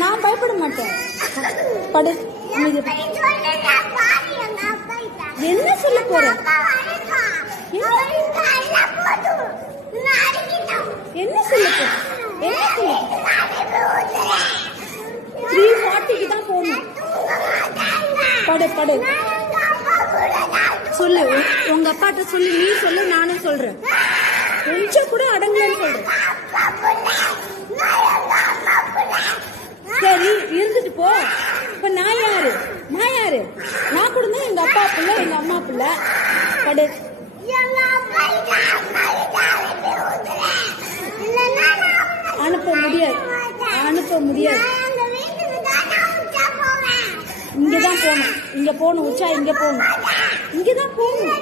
நான் பயப்பட மாட்டேன். படு. என்ன சொல்ல போற? என்ன சொல்ல போற? 3:40க்கு தான் போகணும். படு. சொல்லு, உங்க அப்பாட்ட சொல்லு. நீ சொல்லு, நானும் சொல்றேன். கொஞ்சம் கூட அடங்கலன்னு சொல்றேன். சரி, இருந்துட்டு போ. இப்ப நான் யாரு? நான் கூட தான் எங்க அப்பா பிள்ளை, எங்க அம்மா பிள்ளை. படு. அனுப்ப முடியாது. இங்கதான் போகணும். உச்சா இங்க போகணும். இங்கதான் போகணும்.